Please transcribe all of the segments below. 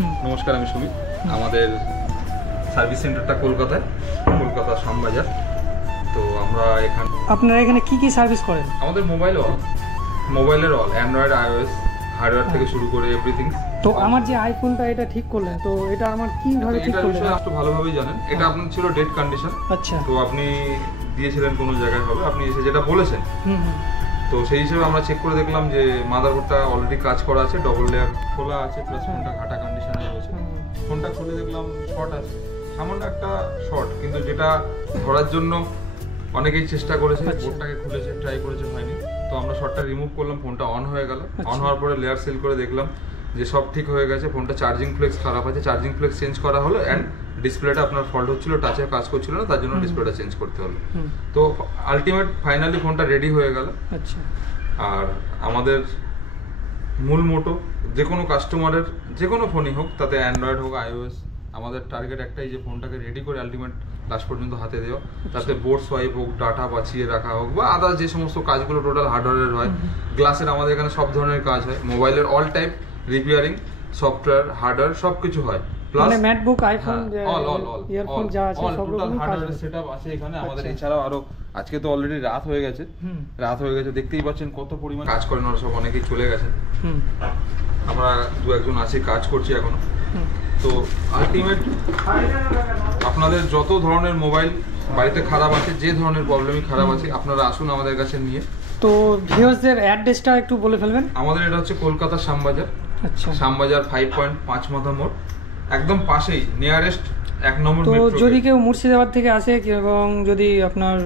নমস্কার, আমি সুমিত। আমাদের সার্ভিস সেন্টারটা কলকাতায়, কলকাতা শ্যামবাজার। তো আমরা আপনারা এখানে কি কি সার্ভিস করেন? আমাদের মোবাইলের অল অ্যান্ড্রয়েড, আইওএস, হার্ডওয়্যার থেকে শুরু করে এভরিথিং। তো আমার যে আইফোনটা এটা ঠিক করলেন, তো এটা আমার কিভাবে ঠিক করলেন? এটা আপনি ভালোভাবেই জানেন। এটা আপনার ছিল ডেড কন্ডিশন। আচ্ছা। তো আপনি দিয়েছিলেন কোনো জায়গায় হবে, আপনি এসে যেটা বলেছেন, তো সেই হিসেবে আমরা চেক করে দেখলাম যে মাদারবোর্ডটা অলরেডি কাজ করা আছে, ডবল লেয়ার খোলা আছে, প্লাস ফোনটা ঘাটা কন্ডিশনে রয়েছে। ফোনটা খুলে দেখলাম শর্ট আছে, সামান্য একটা শর্ট, কিন্তু যেটা ধরার জন্য অনেকেই চেষ্টা করেছে, বোর্ডটাকে খুলেছে, ট্রাই করেছে, হয়নি। তো আমরা শর্টটা রিমুভ করলাম, ফোনটা অন হয়ে গেল। অন হওয়ার পরে লেয়ার সিল করে দেখলাম যে সব ঠিক হয়ে গেছে। ফোনটা চার্জিং ফ্লেক্স খারাপ আছে, চার্জিং ফ্লেক্স চেঞ্জ করা হলো, অ্যান্ড ডিসপ্লেটা আপনার ফল্ট হচ্ছিল, টাচে কাজ করছিল না, তার জন্য ডিসপ্লেটা চেঞ্জ করতে হলো। তো আলটিমেট ফাইনালি ফোনটা রেডি হয়ে গেল। আচ্ছা। আর আমাদের মূল মোটো, যে কোনো কাস্টমারের যে কোনো ফোনই হোক, তাতে অ্যান্ড্রয়েড হোক, আইওএস, আমাদের টার্গেট একটাই যে ফোনটাকে রেডি করে আলটিমেট লাস্ট পর্যন্ত হাতে দেওয়া। তাতে বোর্ড সোয়াইপ হোক, ডাটা বাঁচিয়ে রাখা হোক, বা আদার্স যে সমস্ত কাজগুলো টোটাল হার্ডওয়্যারের হয়। গ্লাসের আমাদের এখানে সব ধরনের কাজ হয়, মোবাইলের all type repairing, software, hardware সবকিছু হয়। প্লাস ম্যাকবুক, আইফোন, ইয়ারফোন যা আছে সব রকম হার্ডওয়্যার সেটআপ আছে এখানে আমাদের। এছাড়াও আরো আজকে তো অলরেডি রাত হয়ে গেছে, দেখতেই পাচ্ছেন কত পরিমাণ কাজ করেন ওরা, সব অনেকেই চলে গেছে। আমরা দু একজন আছি, কাজ করছি এখনো। তো আলটিমেট আপনাদের যত ধরনের মোবাইল বাড়িতে খারাপ আছে, যে ধরনের প্রবলেমই খারাপ আছে, আপনারা আসুন আমাদের কাছে নিয়ে। তো ভিউয়ারদের অ্যাড্রেসটা একটু বলে ফেলবেন। আমাদের এটা হচ্ছে কলকাতা শ্যামবাজার। আচ্ছা। শ্যামবাজার 5.5 মাথা মোড়, একদম পাশেই, নিয়ারেস্ট 1 নম্বর মেট্রো। তো যদি কেউ মুর্শিদাবাদ থেকে আসে, এবং যদি আপনার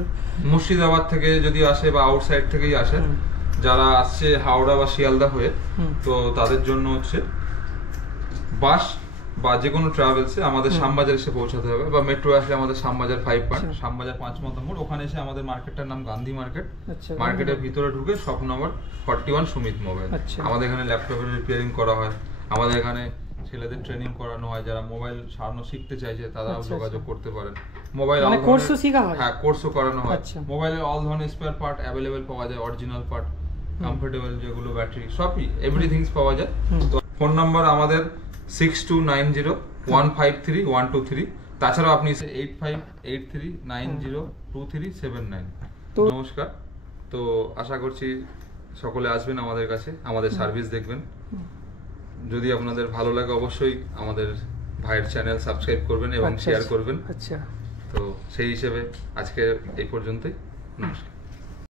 মুর্শিদাবাদ থেকে যদি আসে বা আউটসাইড থেকেই আসে, যারা আসছে হাওড়া বা শিয়ালদা হয়ে, তো তাদের জন্য হচ্ছে বাস বা যে কোনো ট্রাভেলসে আমাদের শ্যামবাজার এসে পৌঁছাতে হবে, বা মেট্রো আসলে আমাদের শ্যামবাজার 5 শ্যামবাজার 5 মাথা মোড়, ওখানে এসে আমাদের মার্কেটটার নাম গান্ধী মার্কেট। মার্কেটের ভিতরে ঢুকে শপ নম্বর 41 সুমিত মোবাইল। আমাদের এখানে ল্যাপটপের রিপেয়ারিং করা হয়, আমাদের এখানে ছেলেদের ট্রেনিং করানো হয়, যারা মোবাইল সারানো শিখতে চাইছে তারাও যোগাযোগ করতে পারেন। মোবাইল কোর্সও শেখানো হয়। হ্যাঁ, কোর্সও করানো হয়। মোবাইলের অল ধরনের স্পেয়ার পার্ট অ্যাভেলেবেল পাওয়া যায়, অরিজিনাল পার্ট, কমফোর্টেবল যেগুলো, ব্যাটারি, সবই এভরিথিংস পাওয়া যায়। তো ফোন নাম্বার আমাদের 6290153123। তাছাড়াও আপনি 8583902379। নমস্কার। তো আশা করছি সকলে আসবেন আমাদের কাছে, আমাদের সার্ভিস দেখবেন। যদি আপনাদের ভালো লাগে অবশ্যই আমাদের ভাইয়ের চ্যানেল সাবস্ক্রাইব করবেন এবং শেয়ার করবেন। আচ্ছা। তো সেই হিসেবে আজকে এই পর্যন্তই। নমস্কার।